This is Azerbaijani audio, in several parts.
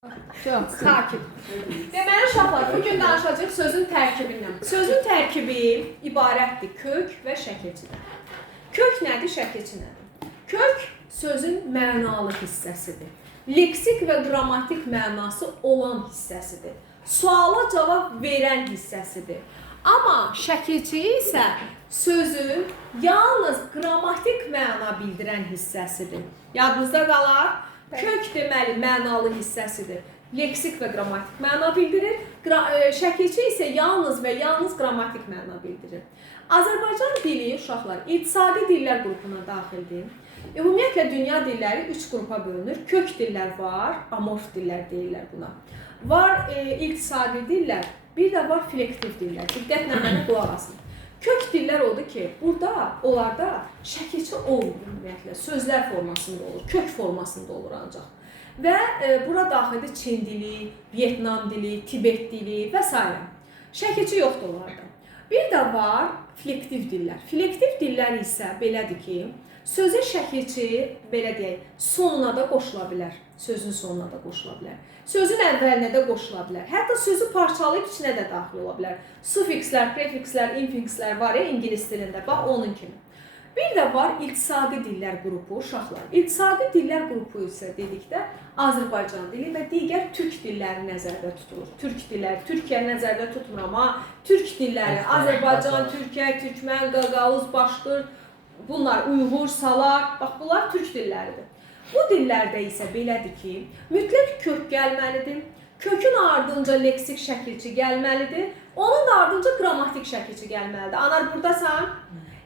Sakit. Deməli uşaqlar, bugün danışacağıq sözün tərkibindən. Sözün tərkibi ibarətdir kök və şəkilçidən. Kök nədir, şəkilçi nədir? Kök sözün mənalı hissəsidir. Leksik və qrammatik mənası olan hissəsidir. Suala cavab verən hissəsidir. Amma şəkilçi isə sözün yalnız qrammatik məna bildirən hissəsidir. Yadınızda qalar. Kök deməli mənalı hissəsidir. Leksik və qrammatik məna bildirir. Şəkilçi isə yalnız və yalnız qrammatik məna bildirir. Azərbaycan dili uşaqlar iqtisadi dillər qrupuna daxildir. Ümumiyyətlə dünya dilləri 3 qrupa bölünür. Kök dillər var, amorf dillər deyirlər buna. Var iqtisadi dillər, bir də var flektiv dillər. Diqqətlə mənə qulaq asın. Kök dillər odur ki, onlarda şəkilçi olmur ümumiyyətlə, sözlər formasında olur, kök formasında olur ancaq. Və bura daxildir Çin dili, Vyetnam dili, Tibet dili və s. Şəkilçi yoxdur onlarda. Bir də var flektiv dillər. Flektiv dillər isə belədir ki, sözə şəkilçi, belə deyək, sonuna da qoşula bilər. Sözün sonuna da qoşula bilər. Sözün əvvəlinə də qoşula bilər. Hətta sözü parçalayıb içinə də daxil ola bilər. Sufikslər, prefikslər, infikslər var ya ingilis dilində, bax onun kimi. Bir də var iqtisadi dillər qrupu, uşaqlar. İqtisadi dillər qrupu isə dedikdə Azərbaycan dili və digər türk dilləri nəzərdə tutulur. Türk dilləri, Türkiyə nəzərdə tutmur, amma türk dilləri, Azərbaycan, Türkiyə, Türkmən, Qaqavuz, Başqır, bunlar Uyğur, Salar, bax bunlar türk dilləridir. Bu dillərdə isə belədir ki, mütləq kök gəlməlidir, kökün ardınca leksik şəkilçi gəlməlidir, onun da ardınca qrammatik şəkilçi gəlməlidir. Anar, buradasan?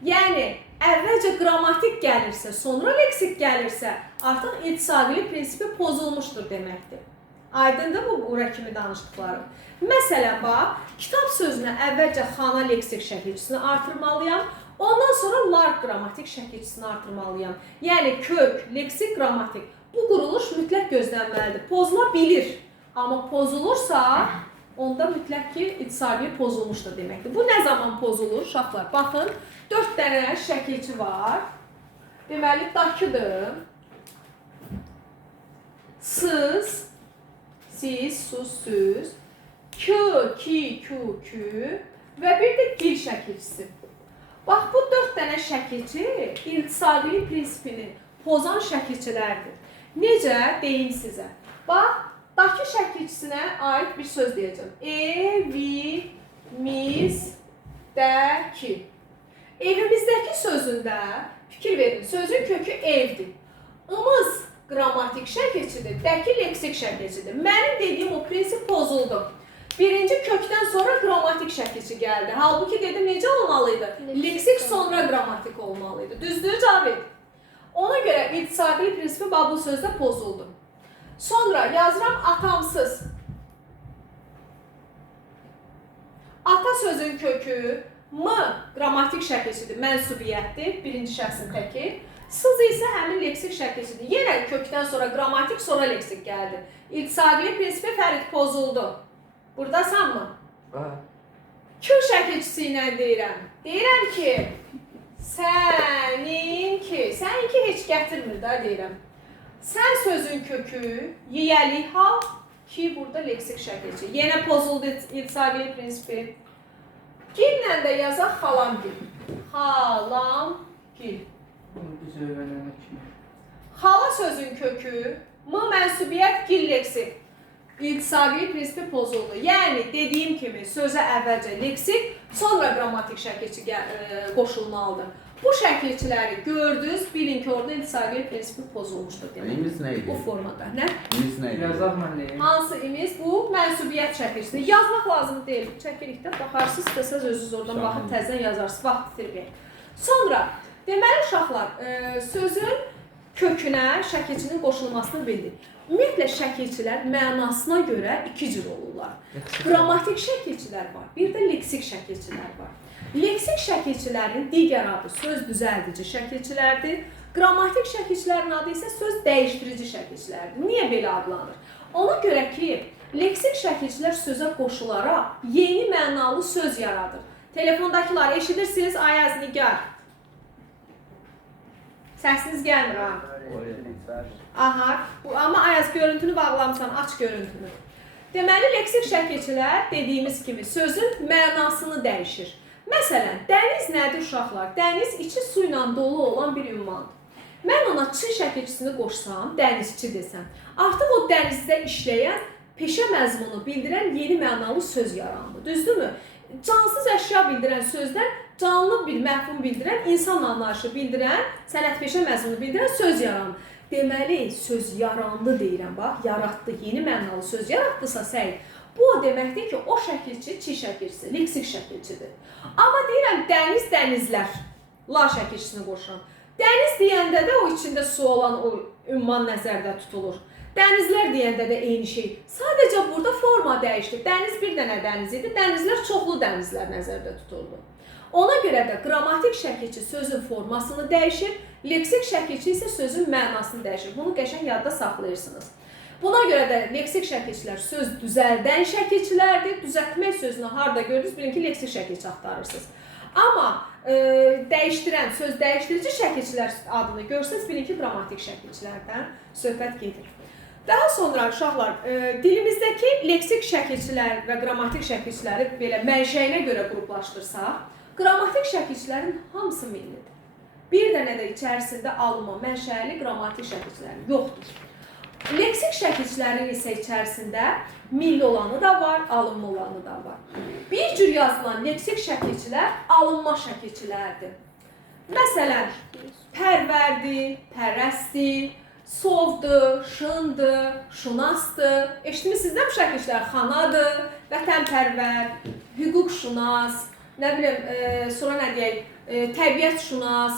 Yəni, əvvəlcə qrammatik gəlirsə, sonra leksik gəlirsə, artıq iqtisadi prinsipi pozulmuşdur deməkdir. Aydındır bu, bura kimi danışdıqlarım. Məsələn, bax, kitab sözünə əvvəlcə xana leksik şəkilçisini artırmalıyam, ondan sonra larq qrammatik şəkilçisini artırmalıyam. Yəni kök, leksik, qrammatik. Bu quruluş mütləq gözlənməlidir. Pozula bilir. Amma pozulursa, onda mütləq ki, iqtisadi pozulmuşdur deməkdir. Bu nə zaman pozulur? Uşaqlar, baxın, 4 dənə şəkilçi var. Deməli, dakıdır. Sız, siz, sus, süz. Kü, ki, kü, kü. Və bir də gil şəkilçisi. Bax, bu 4 dənə şəkilçi iqtisadi prinsipini pozan şəkilçilərdir. Necə? Deyim sizə. Bax, dakı şəkilçisinə aid bir söz deyəcəm. Evimizdəki. Evimizdəki sözündə fikir verin, sözün kökü evdir. Imız qrammatik şəkilçidir, dəki leksik şəkilçidir. Mənim dediyim o prinsip pozuldu. Birinci kökdən sonra qrammatik şəkilçi gəldi. Halbuki dedim, necə olmalıydı? Leksik sonra qrammatik olmalıydı. Düzdür, Cavid? Ona görə iqtisadi prinsipi bu sözdə pozuldu. Sonra yazıram atamsız. Ata sözün kökü m qrammatik şəkilçidir, mənsubiyyətdir, birinci şəxsin təki. Sız isə həmin leksik şəkilçidir. Yenə kökdən sonra qrammatik, sonra leksik gəldi. İqtisadi prinsipi fərid pozuldu. Buradasan mı? Kü şəkilçisi ilə deyirəm. Deyirəm ki, səninki. Səninki heç gətirmir da deyirəm. Sən sözün kökü, yiyəli hal ki, burada leksik şəkilçi. Yenə pozuldu iqtisadi prinsipi. Gillə də yazaq xalam gil. Xalam gil. Biz öyrənəmək kimi. Xala sözün kökü, m mənsubiyyət gil leksik. İqtisadi prinsipi pozuldu. Yəni, dediyim kimi, sözə əvvəlcə leksik, sonra qrammatik şəkilçi qoşulmalıdır. Bu şəkilçiləri gördünüz, bilin ki, orada iqtisadi prinsipi pozulmuşdur. İmiz nə idi? Bu formada. Nə? İmiz nə idi? Yazaq mənliyim. Hansı imiz? Bu mənsubiyyət şəkilçisidir. Yazmaq lazım deyil. Çəkirikdə baxarsınız, istəsəz özünüz oradan baxıb təzdən yazarsınız. Vaxt itirmək. Sonra, deməli uşaqlar, sözün kökünə şəkilçinin qoşulmasını bildik. Ümumiyyətlə, şəkilçilər mənasına görə iki cür olurlar. Qrammatik şəkilçilər var, bir də leksik şəkilçilər var. Leksik şəkilçilərin digər adı söz düzəldici şəkilçilərdir. Qrammatik şəkilçilərin adı isə söz dəyişdirici şəkilçilərdir. Niyə belə adlanır? Ona görə ki, leksik şəkilçilər sözə qoşularaq yeni mənalı söz yaradır. Telefondakılar eşidirsiniz, Ayaz Nigar. Səsiniz gəlmir ha. Aha, amma Ayaz görüntünü bağlamısan, aç görüntünü. Deməli, leksik şəkilçilər dediyimiz kimi sözün mənasını dəyişir. Məsələn, dəniz nədir uşaqlar? Dəniz içi su ilə dolu olan bir ünvandır. Mən ona çı şəkilçisini qoşsam, dənizçi desəm, artıq o dənizdə işləyən peşə məzmunu bildirən yeni mənalı söz yarandı. Düzdürmü? Cansız əşya bildirən sözlər canlı bir məfhum bildirən, insan anlayışı bildirən, sənət peşə məzmunu bildirən söz yarandı. Deməli, söz yarandı deyirəm, bax, yaratdı, yeni mənalı söz yaratdısa səy. Bu o deməkdir ki, o şəkilçi çi şəkilçisi, leksik şəkilçidir. Amma deyirəm, dəniz, dənizlər, la şəkilçisini qoşuram. Dəniz deyəndə də o içində su olan o ünvan nəzərdə tutulur. Dənizlər deyəndə də eyni şey. Sadəcə burada forma dəyişdi. Dəniz bir dənə dəniz idi, dənizlər çoxlu dənizlər nəzərdə tutuldu. Ona görə də qrammatik şəkilçi sözün formasını dəyişir, leksik şəkilçi isə sözün mənasını dəyişir. Bunu qəşəng yadda saxlayırsınız. Buna görə də leksik şəkilçilər söz düzəldən şəkilçilərdir. Düzəltmək sözünü harda gördünüz, bilin ki, leksik şəkilçi axtarırsınız. Amma dəyişdirən, söz dəyişdirici şəkilçilər adını görsəniz, bilin ki, qrammatik şəkilçilərdən söhbət gedir. Daha sonra uşaqlar, dilimizdəki leksik şəkilçilər və qrammatik şəkilçiləri belə mənşəyinə görə qruplaşdırsaq, qrammatik şəkilçilərin hamısı millidir. Bir dənə də içərisində alınma, mənşəli qrammatik şəkilçiləri yoxdur. Leksik şəkilçilərin isə içərisində milli olanı da var, alınma olanı da var. Bir cür yazılan leksik şəkilçilər alınma şəkilçilərdir. Məsələn, pərvərdir, pərəstdir, sovdur, şındır, şunasdır. Eşitmişsiniz də bu şəkilçilər? Xanadır, vətənpərvər, hüquqşunas, nə bilim, sonra nə deyək, təbiətşunas,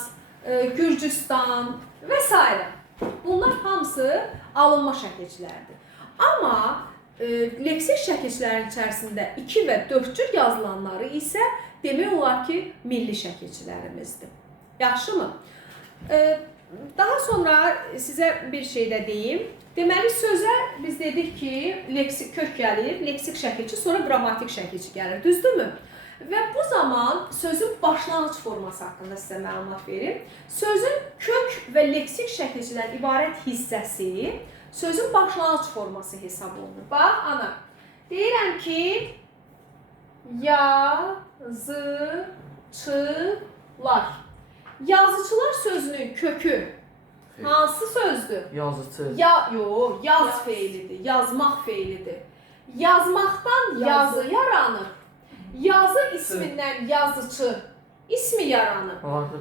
Gürcüstan və s. Bunlar hamısı alınma şəkilçilərdir. Amma leksik şəkilçilərin içərisində 2 və 4 cür yazılanları isə demək olar ki, milli şəkilçilərimizdir. Yaxşımı? Daha sonra sizə bir şey də deyim. Deməli, sözə biz dedik ki, leksik kök gəlir, leksik şəkilçi, sonra qrammatik şəkilçi gəlir, düzdürmü? Və bu zaman sözün başlanğıc forması haqqında sizə məlumat verim. Sözün kök və leksik şəkilçidən ibarət hissəsi sözün başlanğıc forması hesab olunur. Bax, ana, deyirəm ki, yazıçılar. Yazıçılar sözünün kökü hansı sözdür? Yazıcı. Yox, yaz feilidir, yazmaq feilidir. Yazmaqdan yazı yaranır. Yazı ismindən yazıcı ismi yaranır.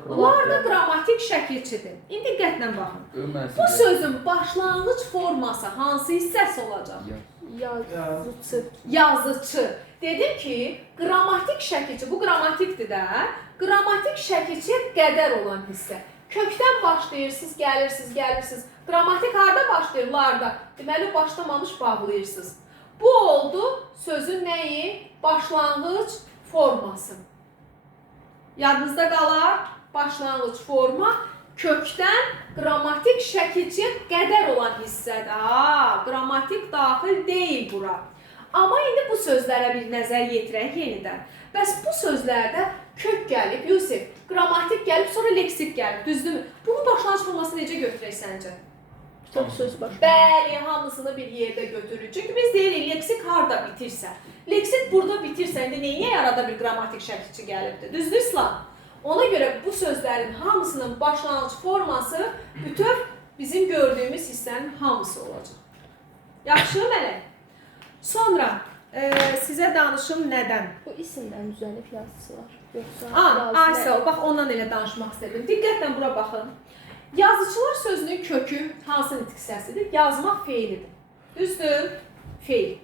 Lar da qrammatik şəkilçidir. İndi diqqətlə baxın. Bu sözün başlanğıc forması hansı hissəsi olacaq? Yazıcı. Yazıcı. Dedim ki, qrammatik şəkilçi, bu qrammatikdir də, qrammatik şəkilçiyə qədər olan hissə. Kökdən başlayırsınız, gəlirsiniz. Qrammatik harda başlayır? Larda. Deməli, başlamamış bağlayırsınız. Bu oldu sözün nəyi? Başlanğıc forması. Yadınızda qalar, başlanğıc forma kökdən qrammatik şəkilçiyə qədər olan hissədir. Qrammatik daxil deyil bura. Amma indi bu sözlərə bir nəzər yetirək yenidən. Bəs bu sözlərdə kök gəlib, Yusif, qrammatik gəlib, sonra leksik gəlib, düzdürmü? Bunun başlanğıc formasını necə götürək səncə? Kök söz başlanğıc. Bəli, hamısını bir yerdə götürür. Çünki biz deyirik, leksik harda bitirsə. Leksik burada bitirsə, indi neyə arada bir qrammatik şəkilçi gəlibdir? Düzdür, İslam? Ona görə bu sözlərin hamısının başlanğıc forması bütöv bizim gördüyümüz hissənin hamısı olacaq. Yaxşı, mələk? Sonra sizə danışım nədən? Bu isimdən düzəlib yazıçılar. Aysa, bax ondan elə danışmaq istədim. Diqqətlə bura baxın. Yazıçılar sözünün kökü hansı nitq hissəsidir? Yazmaq feilidir. Düzdür? Feil.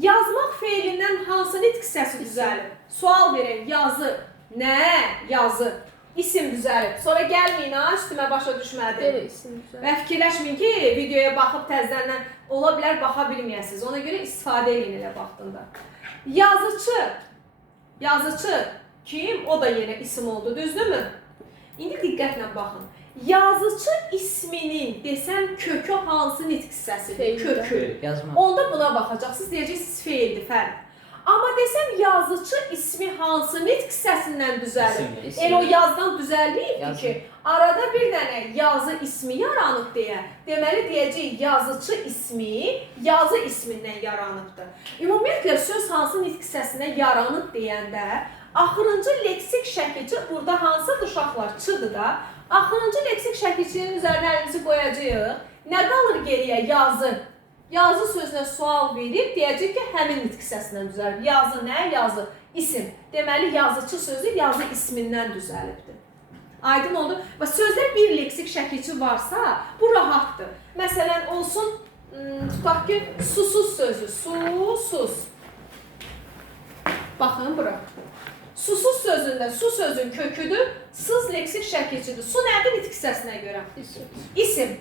Yazmaq feilindən hansı nitq hissəsi düzəlir? Sual verək, yazı. Nə? Yazı. İsim düzəlir. Sonra gəlməyin ha, üstümə başa düşmədim. Belə isim düzəlir. Və fikirləşməyin ki, videoya baxıb təzədən ola bilər, baxa bilməyəsiniz. Ona görə istifadə edin elə vaxtında. Yazıçı. Yazıçı. Kim? O da yenə isim oldu, düzdürmü? İndi diqqətlə baxın. Yazıçı isminin desəm kökü hansı nitq hissəsidir? Kökü. Yazma. Onda buna baxacaqsınız, deyəcəksiniz feildir, fərq. Amma desəm yazıcı ismi hansı nitq hissəsindən düzəlir? İsim. Elə o yazdan düzəlməyibdi Yazı. ki, arada bir dənə yazı ismi yaranıb deyə. Deməli deyəcəyik yazıcı ismi yazı ismindən yaranıbdır. Ümumiyyətlə söz hansı nitq hissəsindən yaranıb deyəndə axırıncı leksik şəkilçi burada hansıdır uşaqlar? Çıdır da. Axırıncı leksik şəkilçinin üzərinə əlimizi qoyacağıq. Nə qalır geriyə? Yazı. Yazı sözünə sual verib deyəcək ki, həmin nitq hissəsindən düzəlib. Yazı nə? Yazı. İsim. Deməli yazıcı sözü yazı ismindən düzəlibdir. Aydın oldu. Və sözdə bir leksik şəkilçi varsa, bu rahatdır. Məsələn, olsun, tutaq ki, susuz sözü. Susuz. Baxın bura. Susuz sözündə su sözün köküdür, sız leksik şəkilçidir. Su nədir nitq hissəsinə görə? İsim. İsim.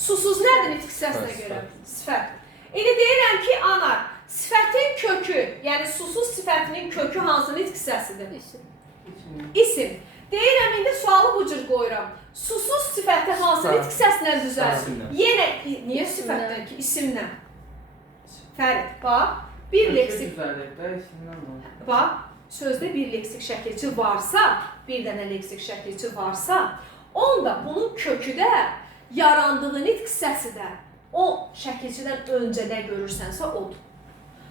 Susuz nədir nitq hissəsinə görə? Sifət. İndi deyirəm ki, anar, sifətin kökü, yəni susuz sifətinin kökü hansı nitq hissəsidir? İsim. İsim. Deyirəm, indi sualı bu cür qoyuram. Susuz sifəti hansı nitq hissəsindən düzəlir? İsimlə. Yenə, niyə sifətdən ki? İsimlə. Fərid, bax, bir leksik... Düzələkdə isimdən olur. Bax, sözdə bir leksik şəkilçi varsa, bir dənə leksik şəkilçi varsa, onda bunun kökü də, yarandığı nitq hissəsi də o şəkilçidən öncə nə görürsənsə odur.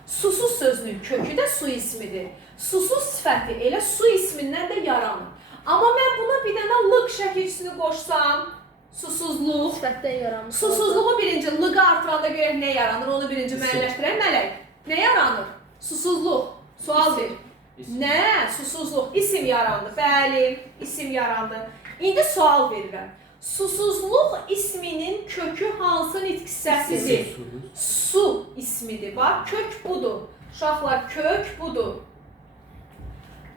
Susuz sözünün kökü də su ismidir. Susuz sifəti elə su ismindən də yaranır. Amma mən buna bir dənə lıq şəkilçisini qoşsam, susuzluq, Sifətdən yaranmış. susuzluğu birinci, lığı artıranda görək nə yaranır, onu birinci müəyyənləşdirək. Mələk, nə yaranır? Susuzluq. Sual ver. Nə? Susuzluq. İsim yarandı. Bəli, isim yarandı. İndi sual verirəm. Susuzluq isminin kökü hansı nitq hissəsidir? Su ismidir. Bax, kök budur. Uşaqlar, kök budur.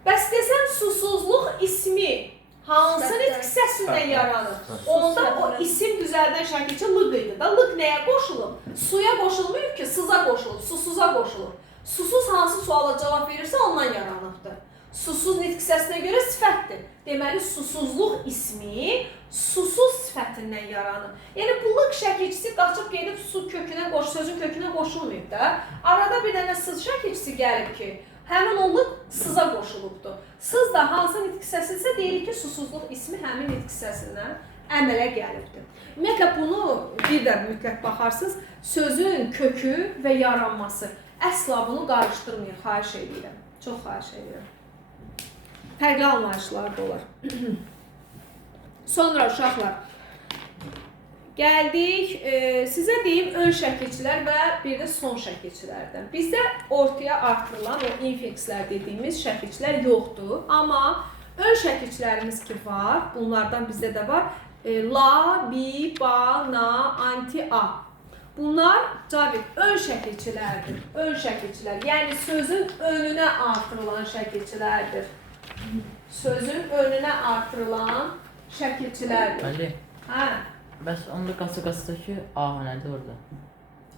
Bəs desəm, susuzluq ismi hansı nitq hissəsindən yaranır? Onda o isim düzəldən şəkilçi lıq idi da. Lıq nəyə qoşulub? Suya qoşulmayıb ki, sıza qoşulub, susuza qoşulub. Susuz hansı suala cavab verirsə ondan yaranıbdır. Susuz nitq hissəsinə görə sifətdir. Deməli, susuzluq ismi susuz sifətindən yaranır. Yəni, bu lıq şəkilçisi qaçıb gedib su kökünə sözün kökünə qoşulmayıb da. Arada bir dənə sız şəkilçisi gəlib ki, həmin o lıq sıza qoşulubdur. Sız da hansı nitq hissəsidirsə deyilir ki, susuzluq ismi həmin nitq hissəsindən əmələ gəlibdir. Ümumiyyətlə, bunu bir də mütləq baxarsınız, sözün kökü və yaranması. Əsla bunu qarışdırmayın, xahiş edirəm. Çox xahiş edirəm. Fərqli anlayışlar da olar. Sonra uşaqlar, gəldik, sizə deyim ön şəkilçilər və bir də son şəkilçilərdən. Bizdə ortaya artırılan o infikslər dediyimiz şəkilçilər yoxdur. Amma ön şəkilçilərimiz ki var, bunlardan bizdə də var. La, bi, ba, na, anti, a. Bunlar Cavid ön şəkilçilərdir. Ön şəkilçilər, yəni sözün önünə artırılan şəkilçilərdir. Sözün önünə artırılan şəkilçilərdir. Məli, Hə, bəs onda qasa-qasadakı A nədir orada?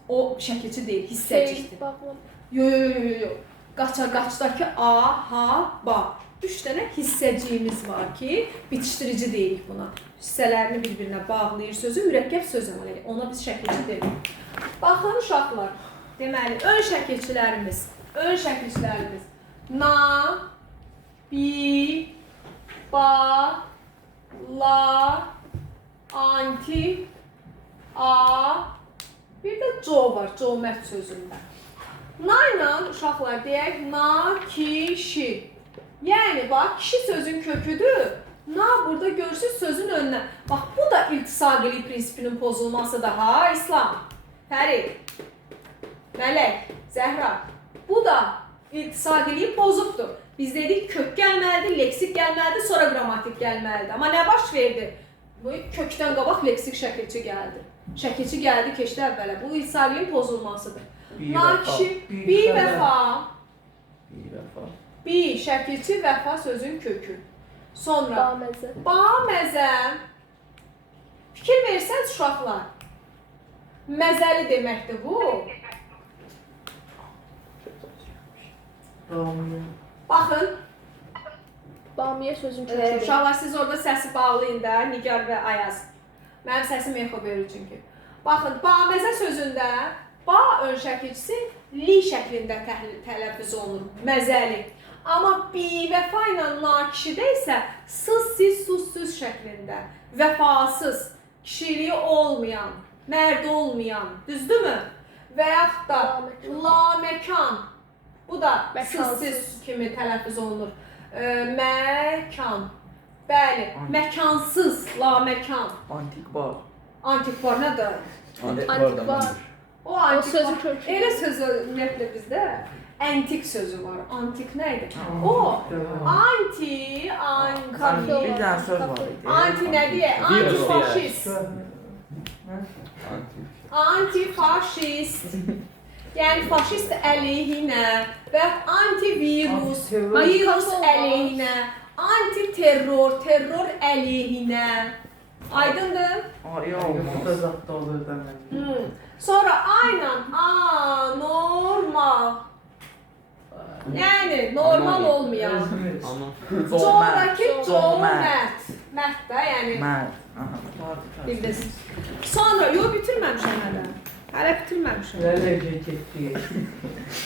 o şəkilçi deyil, hissəcikdir. Bağlam. Yo. Qaça-qaçdakı A, ha, ba. 3 dənə hissəciyimiz var ki, bitişdirici deyirik buna. Hissələrini bir-birinə bağlayır sözü, mürəkkəb söz əməl edir. Ona biz şəkilçi deyirik. Baxın uşaqlar, deməli, ön şəkilçilərimiz na, bi, ba, la, anti, a, bir də co var, comərd sözündə. Na ilə uşaqlar deyək, na, ki, şi. Yəni, bax, kişi sözün köküdür. Na, burada görürsünüz sözün önünə. Bax, bu da iltisaqili prinsipinin pozulmasıdır, ha, İslam. Fərid, Mələk, Zəhra. Bu da iltisaqiliyi pozubdur. Biz dedik, kök gəlməlidir, leksik gəlməlidir, sonra qrammatik gəlməlidir. Amma nə baş verdi? Bu kökdən qabaq leksik şəkilçi gəldi. Şəkilçi gəldi, keçdi əvvələ. Bu iltisaqiliyin pozulmasıdır. Na, kişi, bi, vəfa. Bi, şəkilçi, vəfa sözün kökü. Sonra Baməzə. Baməzə. Fikir versəniz uşaqlar. Məzəli deməkdir bu. Baxın, Bamiyə sözün köküdür. uşaqlar siz orada səsi bağlayın da, Nigar və Ayaz. Mənim səsim echo verir çünki. Baxın, baməzə sözündə Ba ön şəkilçisi li şəklində tələffüz olunur, məzəli. Amma bi vəfa ilə nakişidə isə sız, siz, sus, süz şəklində. Vəfasız, kişiliyi olmayan, mərd olmayan, düzdürmü? Və yaxud da laməkan. Bu da sız, siz kimi tələffüz olunur. Məkan. Bəli, məkansız, laməkan. Antikbar. Antikvar nədir? Antikvar. O O antikvar. sözün kökü. Elə sözü ümumiyyətlə bizdə antik sözü var. Antik nə idi? O anti, Bir dənə söz var idi. anti nə deyə? Antifaşist. Antifaşist. Yəni faşist əleyhinə və antivirus, virus əleyhinə, antiterror, terror əleyhinə. Aydındır? Yox, da zat da olur demək. Sonra aynen anormal. Yəni normal olmayan. Sonraki cömert. Mert də yəni Mərd. bildiniz. Sonra yo bitirməmişəm hələ. Hələ bitirməmişəm. Gələcək getdik.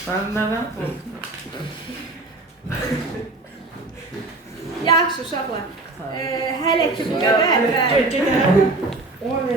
Mən nədən? Yaxşı uşaqlar. Hələ ki bu qədər və O ne?